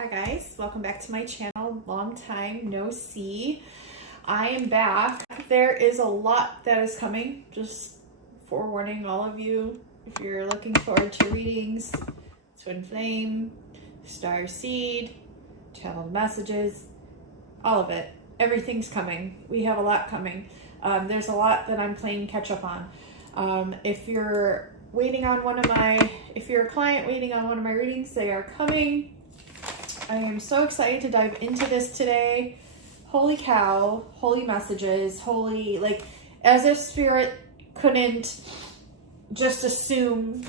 Hi guys, welcome back to my channel. Long time no see. I am back. There is a lot that is coming. Just forewarning all of you, if you're looking forward to readings, Twin Flame, Starseed, channeled messages, all of it. Everything's coming. We have a lot coming. There's a lot that I'm playing catch up on. If you're a client waiting on one of my readings, they are coming. I am so excited to dive into this today. Holy cow, holy messages, as if spirit couldn't just assume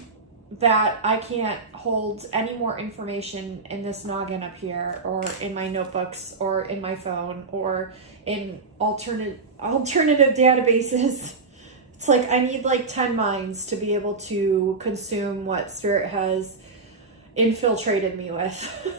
that I can't hold any more information in this noggin up here, or in my notebooks, or in my phone, or in alternative databases. It's like I need like 10 minds to be able to consume what spirit has infiltrated me with.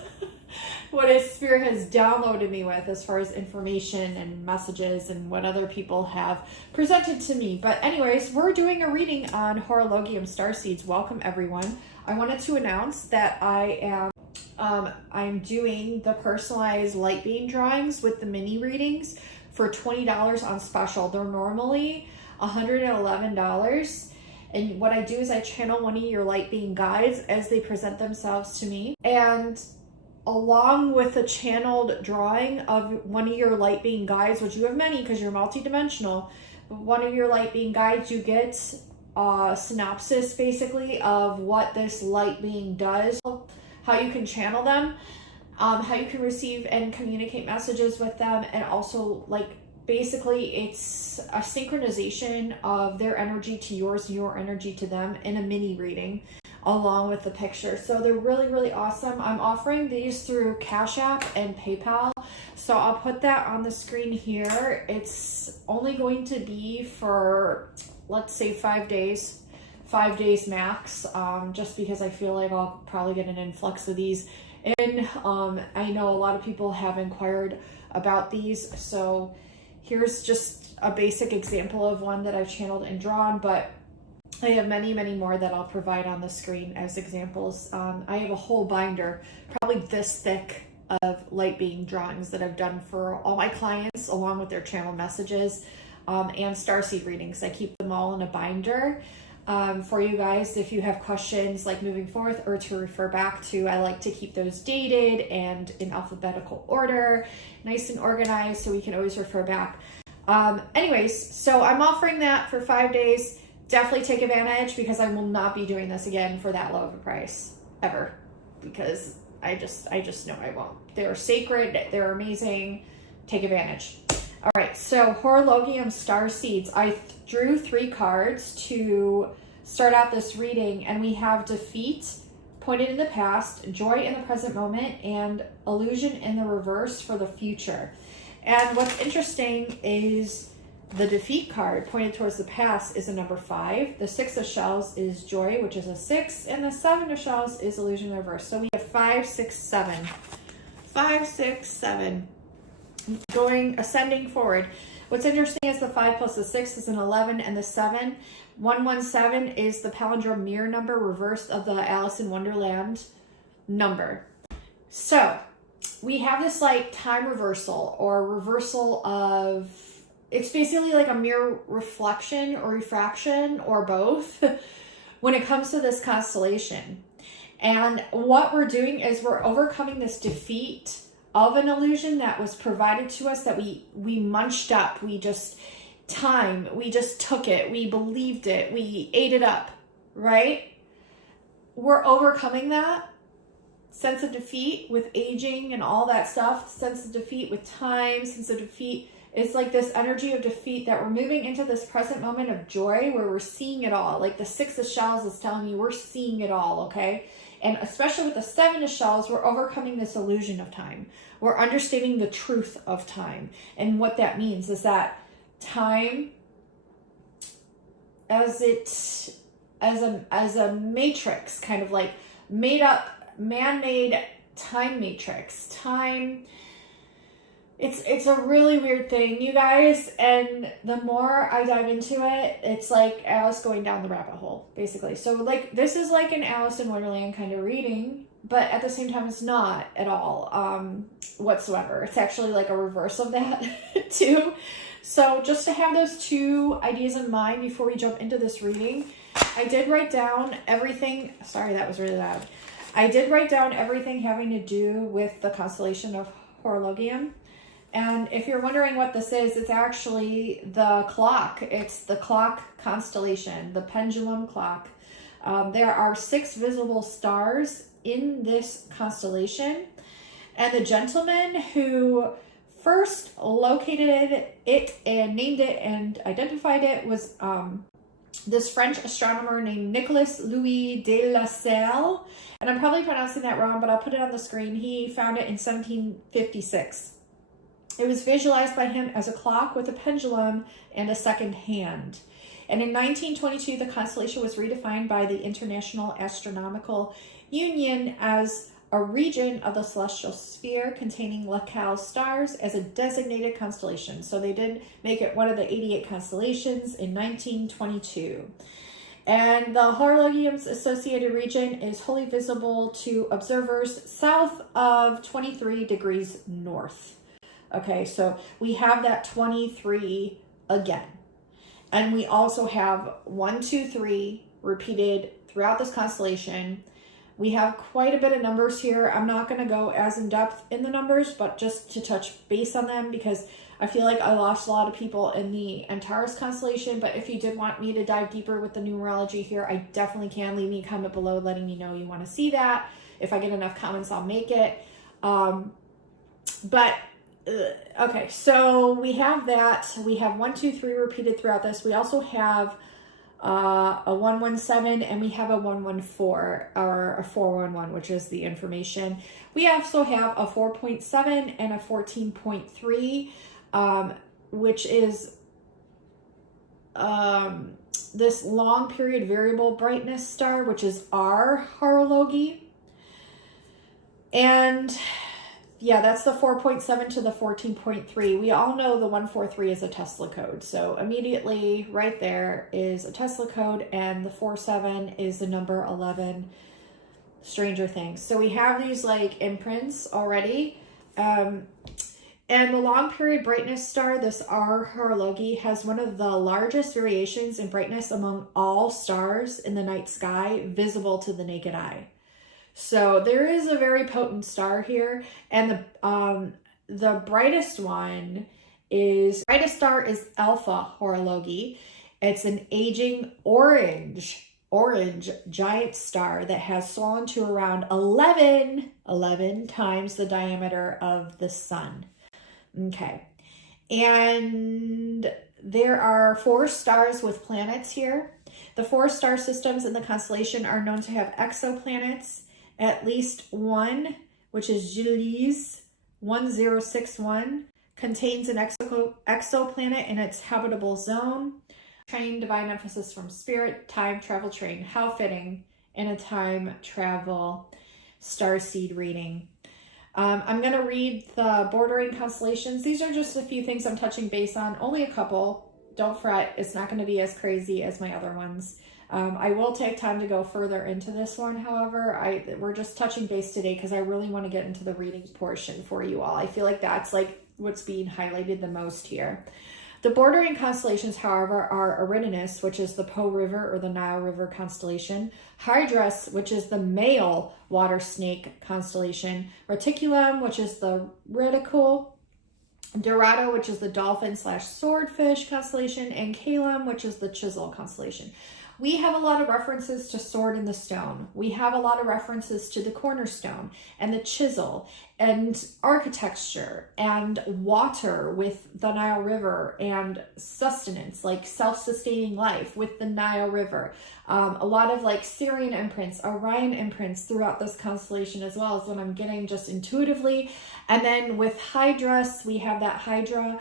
What spirit has downloaded me with as far as information and messages and what other people have presented to me. But anyways, we're doing a reading on Horologium Starseeds. Welcome everyone. I wanted to announce that I'm doing the personalized light beam drawings with the mini readings for $20 on special. They're normally $111. And what I do is I channel one of your light beam guides as they present themselves to me. And along with a channeled drawing of one of your light being guides, which you have many because you're multidimensional, one of your light being guides, you get a synopsis basically of what this light being does, how you can channel them, how you can receive and communicate messages with them, and also basically it's a synchronization of their energy to yours, your energy to them in a mini reading, along with the picture. So they're really, really awesome. I'm offering these through Cash App and PayPal. So I'll put that on the screen here. It's only going to be for, let's say 5 days max, just because I feel like I'll probably get an influx of these. And I know a lot of people have inquired about these. So here's just a basic example of one that I've channeled and drawn, but I have many, many more that I'll provide on the screen as examples. I have a whole binder, probably this thick, of light beam drawings that I've done for all my clients, along with their channel messages and starseed readings. I keep them all in a binder for you guys if you have questions like moving forth or to refer back to. I like to keep those dated and in alphabetical order, nice and organized, so we can always refer back. Anyways, so I'm offering that for 5 days. Definitely take advantage, because I will not be doing this again for that low of a price ever, because I just know I won't. They're sacred, they're amazing. Take advantage. All right, so Horologium Starseeds. I drew 3 cards to start out this reading, and we have defeat pointed in the past, joy in the present moment, and illusion in the reverse for the future. And what's interesting is the defeat card pointed towards the past is a number 5. The 6 of shells is joy, which is a 6. And the 7 of shells is illusion reverse. So we have 5, 6, 7. 5, 6, 7. Ascending forward. What's interesting is the 5 plus the 6 is an 11, and the 7, 117, is the palindrome mirror number reversed of the Alice in Wonderland number. So we have this time reversal, or reversal of, it's basically like a mirror reflection or refraction or both when it comes to this constellation. And what we're doing is we're overcoming this defeat of an illusion that was provided to us, that we munched up. We just took it. We believed it. We ate it up, right? We're overcoming that sense of defeat with aging and all that stuff, sense of defeat with time, sense of defeat. It's like this energy of defeat that we're moving into this present moment of joy where we're seeing it all. Like the 6 of shells is telling you we're seeing it all, okay? And especially with the 7 of shells, we're overcoming this illusion of time. We're understanding the truth of time. And what that means is that time as a matrix, kind of like made up, man-made time matrix. Time, it's a really weird thing, you guys, and the more I dive into it, it's like Alice going down the rabbit hole, basically. So this is like an Alice in Wonderland kind of reading, but at the same time, it's not at all whatsoever. It's actually like a reverse of that too. So just to have those two ideas in mind before we jump into this reading, I did write down everything. Sorry, that was really loud. I did write down everything having to do with the constellation of Horologium. And if you're wondering what this is, it's actually the clock. It's the clock constellation, the pendulum clock. There are 6 visible stars in this constellation. And the gentleman who first located it and named it and identified it was this French astronomer named Nicolas Louis de la Salle. And I'm probably pronouncing that wrong, but I'll put it on the screen. He found it in 1756. It was visualized by him as a clock with a pendulum and a second hand. And in 1922, the constellation was redefined by the International Astronomical Union as a region of the celestial sphere containing locale stars as a designated constellation. So they did make it one of the 88 constellations in 1922. And the Horologium's associated region is wholly visible to observers south of 23 degrees north. Okay, so we have that 23 again. And we also have 1, 2, 3 repeated throughout this constellation. We have quite a bit of numbers here. I'm not going to go as in depth in the numbers, but just to touch base on them because I feel like I lost a lot of people in the Antares constellation. But if you did want me to dive deeper with the numerology here, I definitely can. Leave me a comment below letting me know you want to see that. If I get enough comments, I'll make it. Okay, so we have that. We have 1, 2, 3 repeated throughout this. We also have a 117 and we have a 114 or a 411, which is the information. We also have a 4.7 and a 14.3, which is this long period variable brightness star, which is our horology. And yeah, that's the 4.7 to the 14.3. We all know the 143 is a Tesla code. So immediately right there is a Tesla code, and the 47 is the number 11, Stranger Things. So we have these like imprints already. And the long period brightness star, this R horology, has one of the largest variations in brightness among all stars in the night sky visible to the naked eye. So there is a very potent star here, and the brightest star is Alpha Horology. It's an aging orange giant star that has swollen to around 11 times the diameter of the sun. Okay, and there are 4 stars with planets here. The 4 star systems in the constellation are known to have exoplanets. At least one, which is Gliese 1061, contains an exoplanet in its habitable zone. Train, divine emphasis from spirit, time travel train. How fitting in a time travel starseed reading. I'm going to read the bordering constellations. These are just a few things I'm touching base on, only a couple. Don't fret, it's not going to be as crazy as my other ones. I will take time to go further into this one. However, we're just touching base today because I really want to get into the reading portion for you all. I feel like that's like what's being highlighted the most here. The bordering constellations, however, are Eridanus, which is the Po River or the Nile River constellation, Hydrus, which is the male water snake constellation, Reticulum, which is the reticle, Dorado, which is the dolphin/swordfish constellation, and Calum, which is the chisel constellation. We have a lot of references to sword in the stone. We have a lot of references to the cornerstone and the chisel and architecture and water with the Nile River and sustenance, like self-sustaining life with the Nile River. A lot of like Sirian imprints, Orion imprints throughout this constellation as well as what I'm getting just intuitively. And then with Hydrus, we have that Hydra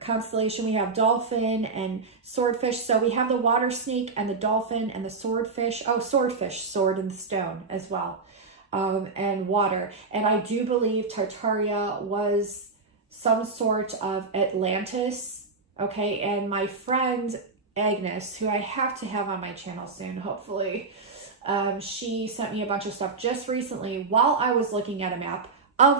constellation. We have dolphin and swordfish. So we have the water snake and the dolphin and the swordfish. Oh, swordfish, sword in the stone as well. And water. And I do believe Tartaria was some sort of Atlantis. Okay. And my friend Agnes, who I have to have on my channel soon, hopefully, She sent me a bunch of stuff just recently while I was looking at a map of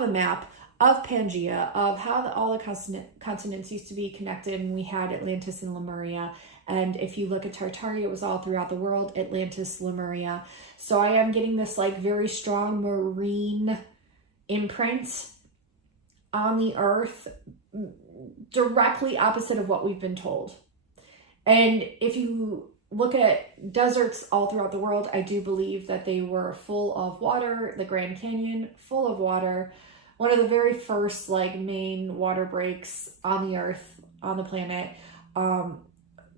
Pangea, of how all the continents used to be connected, and we had Atlantis and Lemuria. And if you look at Tartaria, it was all throughout the world, Atlantis, Lemuria. So I am getting this like very strong marine imprint on the earth, directly opposite of what we've been told. And if you look at deserts all throughout the world, I do believe that they were full of water. The Grand Canyon, full of water. One of the very first like main water breaks on the earth, on the planet.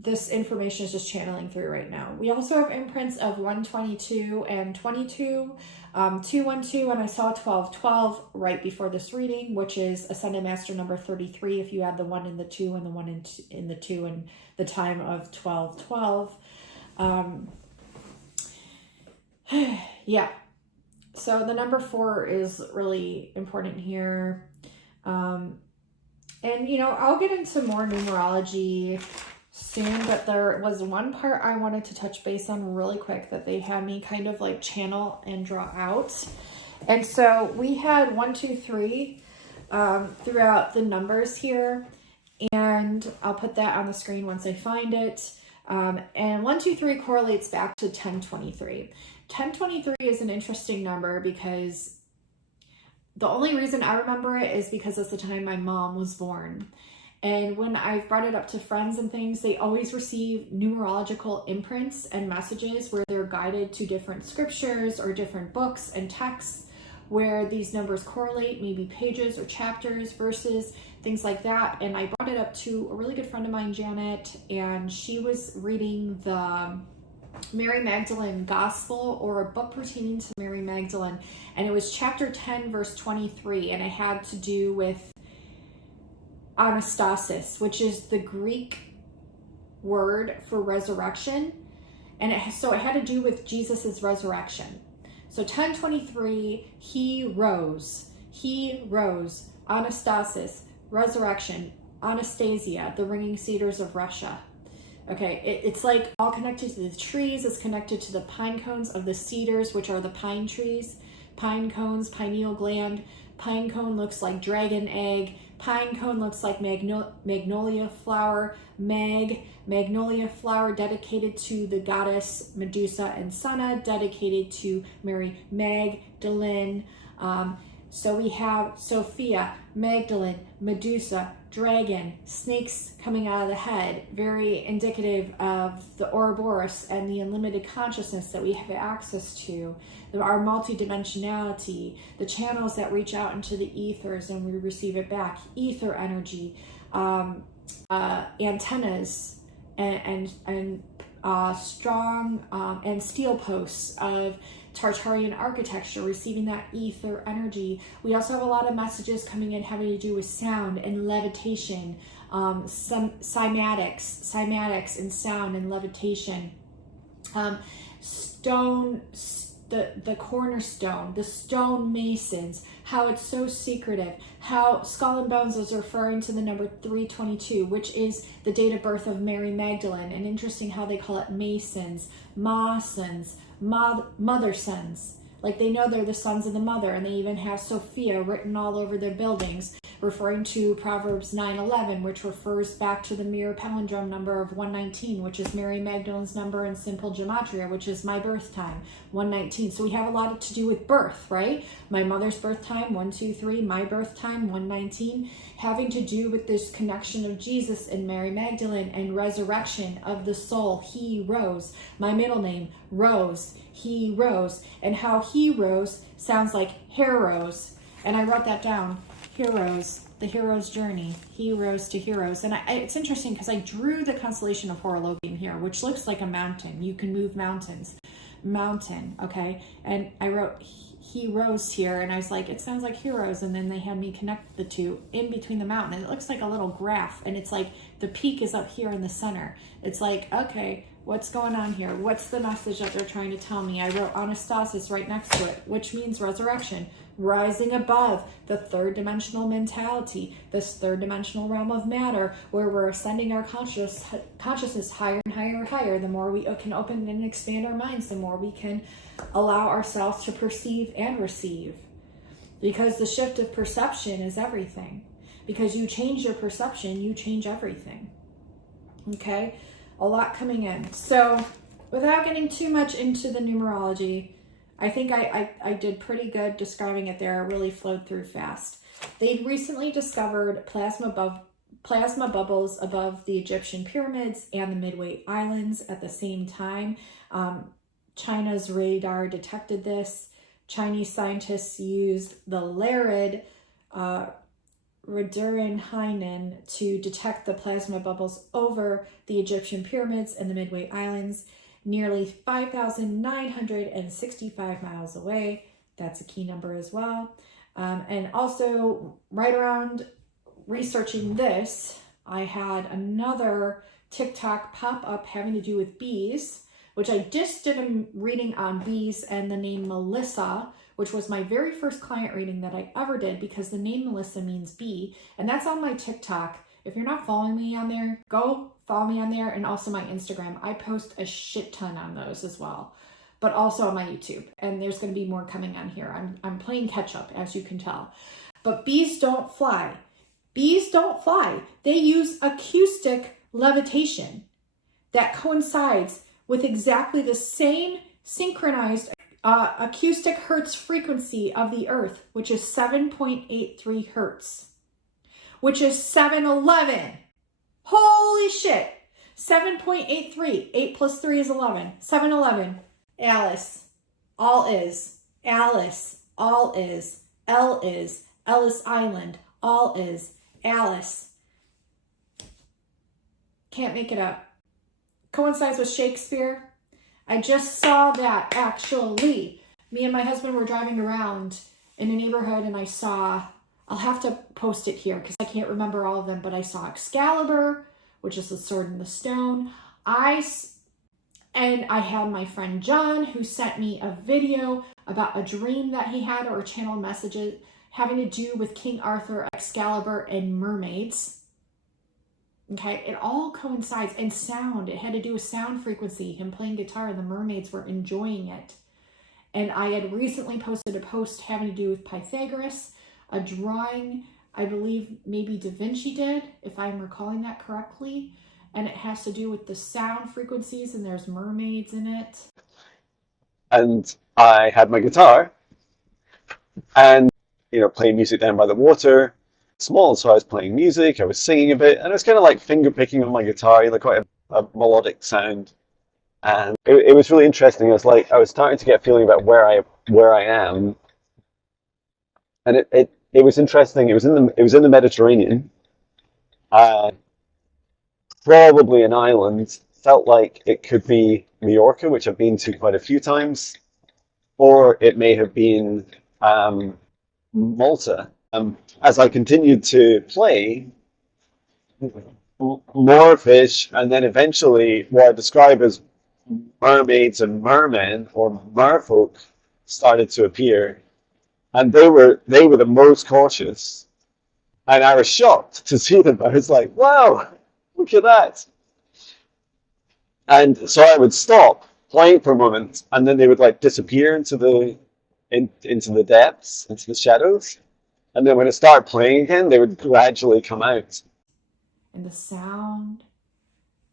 This information is just channeling through right now. We also have imprints of 122 and 22, 212, and I saw 1212 right before this reading, which is Ascended Master number 33. If you add the 1 and the 2 and the 1 in the 2 and the time of 1212. Yeah. So the number 4 is really important here. And, you know, I'll get into more numerology soon, but there was one part I wanted to touch base on really quick that they had me kind of like channel and draw out. And so we had 1, 2, 3 throughout the numbers here, and I'll put that on the screen once I find it. And 1, 2, 3 correlates back to 1023. 1023 is an interesting number because the only reason I remember it is because it's the time my mom was born. And when I've brought it up to friends and things, they always receive numerological imprints and messages where they're guided to different scriptures or different books and texts where these numbers correlate, maybe pages or chapters, verses, things like that. And I brought it up to a really good friend of mine, Janet, and she was reading the Mary Magdalene Gospel, or a book pertaining to Mary Magdalene. And it was chapter 10, verse 23. And it had to do with anastasis, which is the Greek word for resurrection, and it had to do with Jesus's resurrection. So 1023, he rose, anastasis, resurrection, Anastasia, the ringing cedars of Russia. Okay, it's like all connected to the trees. It's connected to the pine cones of the cedars, which are the pine trees. Pine cones, pineal gland. Pine cone looks like dragon egg. Pine cone looks like magnolia flower. Magnolia flower dedicated to the goddess Medusa and Sana, dedicated to Mary Magdalene. So we have Sophia, Magdalene, Medusa, dragon, snakes coming out of the head, very indicative of the Ouroboros and the unlimited consciousness that we have access to, our multidimensionality, the channels that reach out into the ethers and we receive it back, ether energy, antennas, and strong and steel posts of Tartarian architecture, receiving that ether energy. We also have a lot of messages coming in having to do with sound and levitation, some cymatics and sound and levitation. The cornerstone, the stone masons, how it's so secretive, how Skull and Bones is referring to the number 322, which is the date of birth of Mary Magdalene, and interesting how they call it masons, masons, mother sons. Like they know they're the sons of the mother, and they even have Sophia written all over their buildings, referring to Proverbs 9:11, which refers back to the mirror palindrome number of 119, which is Mary Magdalene's number in simple gematria, which is my birth time, 119. So we have a lot to do with birth, right? My mother's birth time, 123, my birth time, 119, having to do with this connection of Jesus and Mary Magdalene and resurrection of the soul. He rose. My middle name, Rose. He rose. And how he rose sounds like heroes. And I wrote that down. Heroes, the hero's journey, heroes to heroes. And it's interesting because I drew the constellation of Horologium here, which looks like a mountain. You can move mountains. Mountain, okay? And I wrote he rose here, and I was like, it sounds like heroes. And then they had me connect the two in between the mountain, and it looks like a little graph, and it's like the peak is up here in the center. It's like, okay, what's going on here? What's the message that they're trying to tell me? I wrote Anastasis right next to it, which means resurrection. rising above the third dimensional mentality, this third dimensional realm of matter, where we're ascending our consciousness higher and higher and higher. The more we can open and expand our minds, the more we can allow ourselves to perceive and receive. Because the shift of perception is everything. Because you change your perception, you change everything. Okay? A lot coming in. So, without getting too much into the numerology, I think I did pretty good describing it there. It really flowed through fast. They recently discovered plasma bubbles above the Egyptian pyramids and the Midway Islands at the same time. China's radar detected this. Chinese scientists used the LARID Radurenheinen to detect the plasma bubbles over the Egyptian pyramids and the Midway Islands, nearly 5,965 miles away. That's a key number as well. And also, right around researching this, I had another TikTok pop up having to do with bees, which I just did a reading on bees and the name Melissa, which was my very first client reading that I ever did, because the name Melissa means bee. And that's on my TikTok. If you're not following me on there, go follow me on there, and also my Instagram. I post a shit ton on those as well, but also on my YouTube. And there's going to be more coming on here. I'm playing catch up, as you can tell. But bees don't fly. Bees don't fly. They use acoustic levitation that coincides with exactly the same synchronized acoustic hertz frequency of the Earth, which is 7.83 hertz, which is 711. Holy shit. 7.83. 8 plus 3 is 11. 711. Alice. All is. Alice. All is. L is. Ellis Island. All is. Alice. Can't make it up. Coincides with Shakespeare. I just saw that, actually. Me and my husband were driving around in a neighborhood, and I saw, I'll have to post it here because I can't remember all of them, but I saw Excalibur, which is the sword and the stone. And I had my friend John, who sent me a video about a dream that he had, or channel messages having to do with King Arthur, Excalibur, and mermaids. Okay, it all coincides. And sound, it had to do with sound frequency, him playing guitar, and the mermaids were enjoying it. And I had recently posted a post having to do with Pythagoras, a drawing, I believe maybe Da Vinci did, if I'm recalling that correctly. And it has to do with the sound frequencies, and there's mermaids in it. And I had my guitar and, playing music down by the water. Small, so I was playing music, I was singing a bit, and it was kind of like finger picking on my guitar, quite a melodic sound. And it was really interesting. I was starting to get a feeling about where I am, and it was interesting. It was in the Mediterranean, probably an island. Felt like it could be Majorca, which I've been to quite a few times, or it may have been Malta. As I continued to play, more fish, and then eventually what I describe as mermaids and mermen, or merfolk, started to appear, and they were the most cautious, and I was shocked to see them. I was like, "Wow, look at that!" And so I would stop playing for a moment, and then they would disappear into the depths, into the shadows. And then when I started playing again, they would gradually come out. And the sound.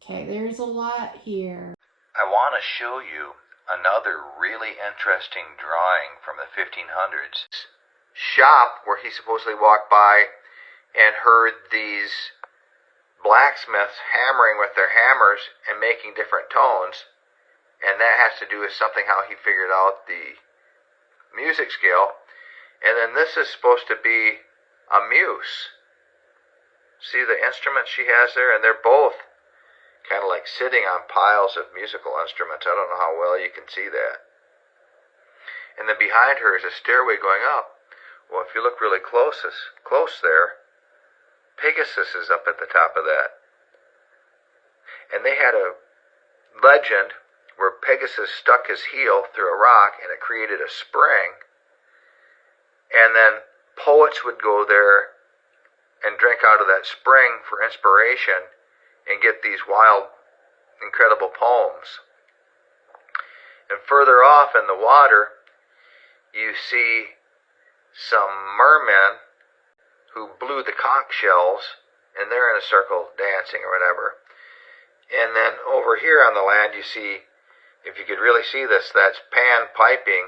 Okay, there's a lot here. I want to show you another really interesting drawing from the 1500s. Shop where he supposedly walked by and heard these blacksmiths hammering with their hammers and making different tones. And that has to do with something how he figured out the music scale. And then this is supposed to be a muse. See the instruments she has there? And they're both kind of like sitting on piles of musical instruments. I don't know how well you can see that. And then behind her is a stairway going up. Well, if you look really close there, Pegasus is up at the top of that. And they had a legend where Pegasus stuck his heel through a rock and it created a spring. And then poets would go there and drink out of that spring for inspiration and get these wild, incredible poems. And further off in the water, you see some mermen who blew the conch shells, and they're in a circle dancing or whatever. And then over here on the land, you see, if you could really see this, that's Pan piping.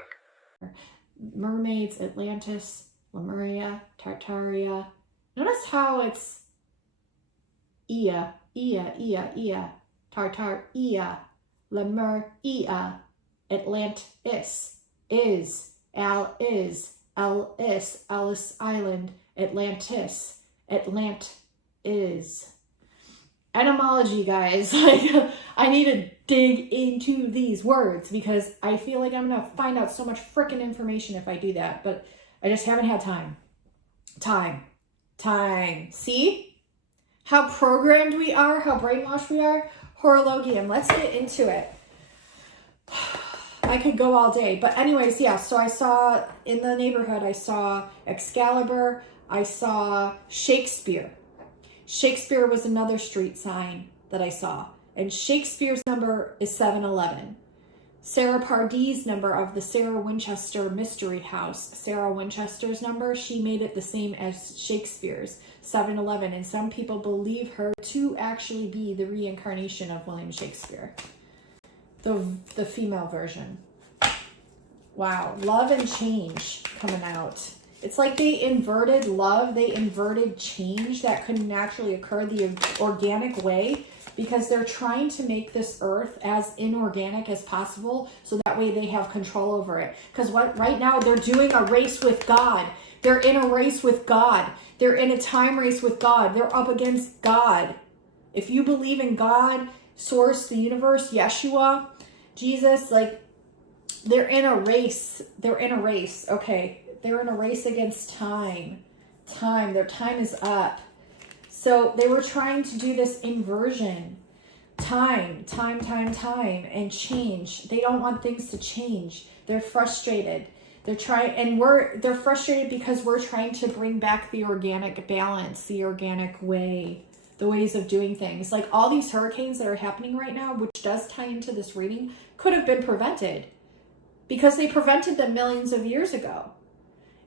Mermaids, Atlantis, Lemuria, Tartaria. Notice how it's Ea, Tartar, Ea, Lemur, Ea, Atlantis, is, Al is, Ellis, Ellis Island, Atlantis, Atlant is. Etymology, guys. Like, I need to dig into these words because I feel like I'm going to find out so much freaking information if I do that, but I just haven't had time. Time. See how programmed we are, how brainwashed we are? Horologium. Let's get into it. I could go all day, but anyways, yeah, so I saw in the neighborhood, I saw Excalibur, I saw Shakespeare. Shakespeare was another street sign that I saw, and Shakespeare's number is 711. Sarah Pardee's number of the Sarah Winchester Mystery House, Sarah Winchester's number, she made it the same as Shakespeare's, 711, and some people believe her to actually be the reincarnation of William Shakespeare. The female version. Wow, love and change coming out. It's like they inverted love, they inverted change that couldn't naturally occur the organic way because they're trying to make this earth as inorganic as possible so that way they have control over it. Because right now they're doing a race with God. They're in a race with God. They're in a time race with God. They're up against God. If you believe in God, Source, the universe, Yeshua, Jesus, like, they're in a race. They're in a race. Okay. They're in a race against time. Their time is up. So they were trying to do this inversion. Time, and change. They don't want things to change. They're frustrated. They're frustrated because we're trying to bring back the organic balance, the organic way, the ways of doing things. Like all these hurricanes that are happening right now, which does tie into this reading, could have been prevented because they prevented them millions of years ago.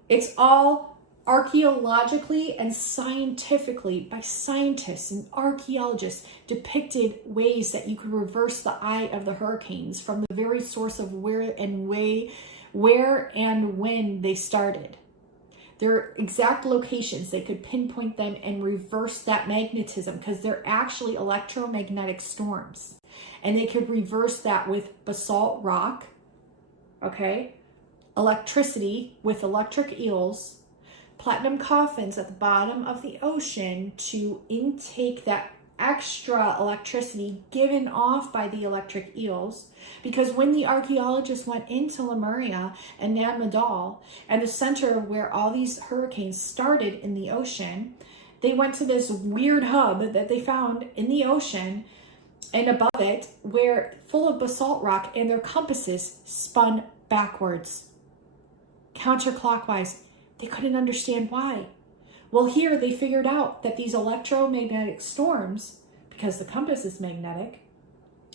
It's all archaeologically and scientifically by scientists and archaeologists depicted ways that you could reverse the eye of the hurricanes from the very source of where and when they started. Their exact locations, they could pinpoint them and reverse that magnetism because they're actually electromagnetic storms. And they could reverse that with basalt rock, okay? Electricity with electric eels, platinum coffins at the bottom of the ocean to intake that extra electricity given off by the electric eels. Because when the archaeologists went into Lemuria and Nad Madal and the center where all these hurricanes started in the ocean, they went to this weird hub that they found in the ocean and above it where full of basalt rock, and their compasses spun backwards, counterclockwise. They couldn't understand why. Well, here they figured out that these electromagnetic storms, because the compass is magnetic,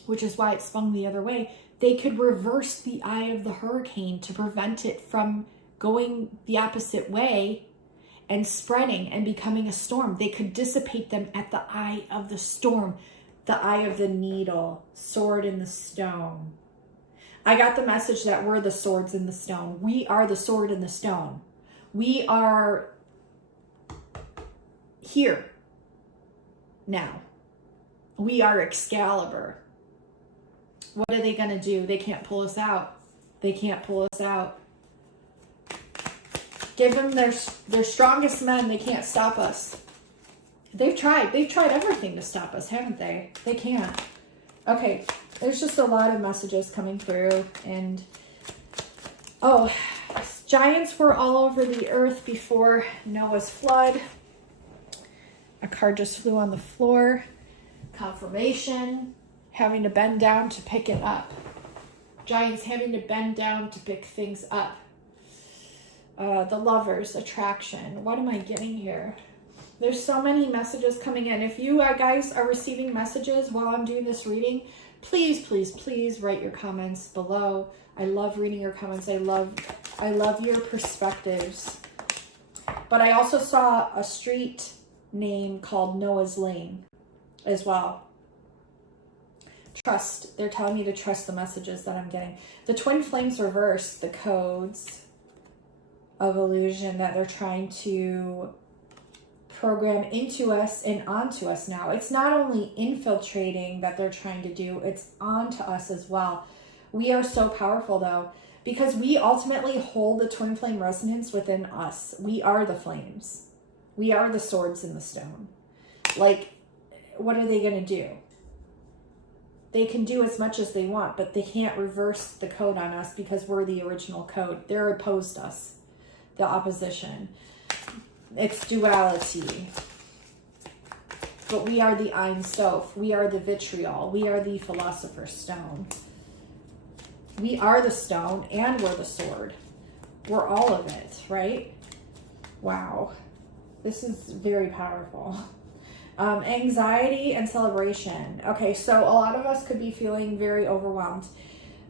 which is why it swung the other way, they could reverse the eye of the hurricane to prevent it from going the opposite way and spreading and becoming a storm. They could dissipate them at the eye of the storm, the eye of the needle, sword in the stone. I got the message that we're the swords in the stone. We are the sword in the stone. We are here now. We are Excalibur. What are they going to do? They can't pull us out. They can't pull us out. Give them their strongest men. They can't stop us. They've tried everything to stop us, haven't they? They can't. Okay, there's just a lot of messages coming through, and giants were all over the earth before Noah's flood. A card just flew on the floor. Confirmation, having to bend down to pick it up. Giants having to bend down to pick things up. The Lovers, attraction. What am I getting here? There's so many messages coming in. If you guys are receiving messages while I'm doing this reading, please, please, please write your comments below. I love reading your comments. I love your perspectives. But I also saw a street name called Noah's Lane as well. Trust. They're telling me to trust the messages that I'm getting. The Twin Flames reverse, the codes of illusion that they're trying to program into us and onto us now. It's not only infiltrating that they're trying to do, it's onto us as well. We are so powerful though, because we ultimately hold the twin flame resonance within us. We are the flames. We are the swords in the stone. Like, what are they going to do? They can do as much as they want, but they can't reverse the code on us because we're the original code. They're opposed us, the opposition. It's duality. But we are the Ein Sof. We are the vitriol. We are the philosopher's stone. We are the stone and we're the sword. We're all of it, right? Wow. This is very powerful. Anxiety and celebration. Okay, so a lot of us could be feeling very overwhelmed,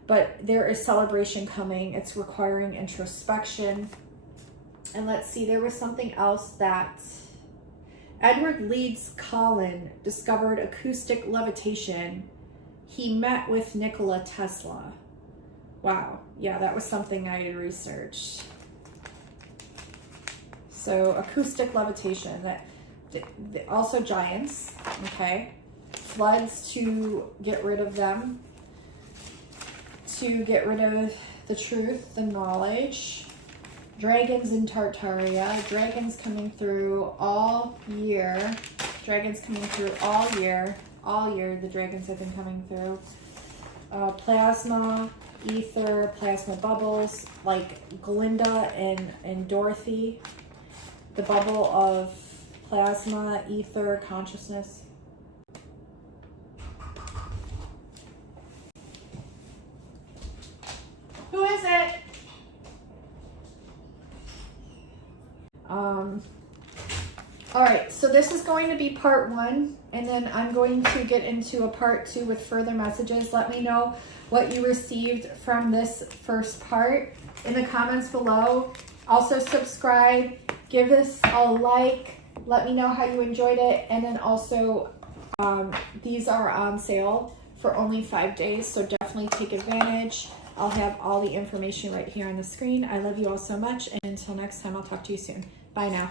but there is celebration coming. It's requiring introspection. And let's see, there was something else that Edward Leeds Collin discovered acoustic levitation. He met with Nikola Tesla. Wow. Yeah, that was something I had researched. So acoustic levitation, that also giants, okay? Floods to get rid of them, to get rid of the truth, the knowledge. Dragons in Tartaria, dragons coming through all year. Dragons coming through all year. All year the dragons have been coming through. Plasma, ether, plasma bubbles, like Glinda and Dorothy. The bubble of plasma, ether, consciousness. Who is it? All right, so this is going to be part 1, and then I'm going to get into a part 2 with further messages. Let me know what you received from this first part in the comments below. Also subscribe, give this a like, let me know how you enjoyed it, and then also these are on sale for only 5 days, so definitely take advantage. I'll have all the information right here on the screen. I love you all so much, and until next time, I'll talk to you soon. Bye now.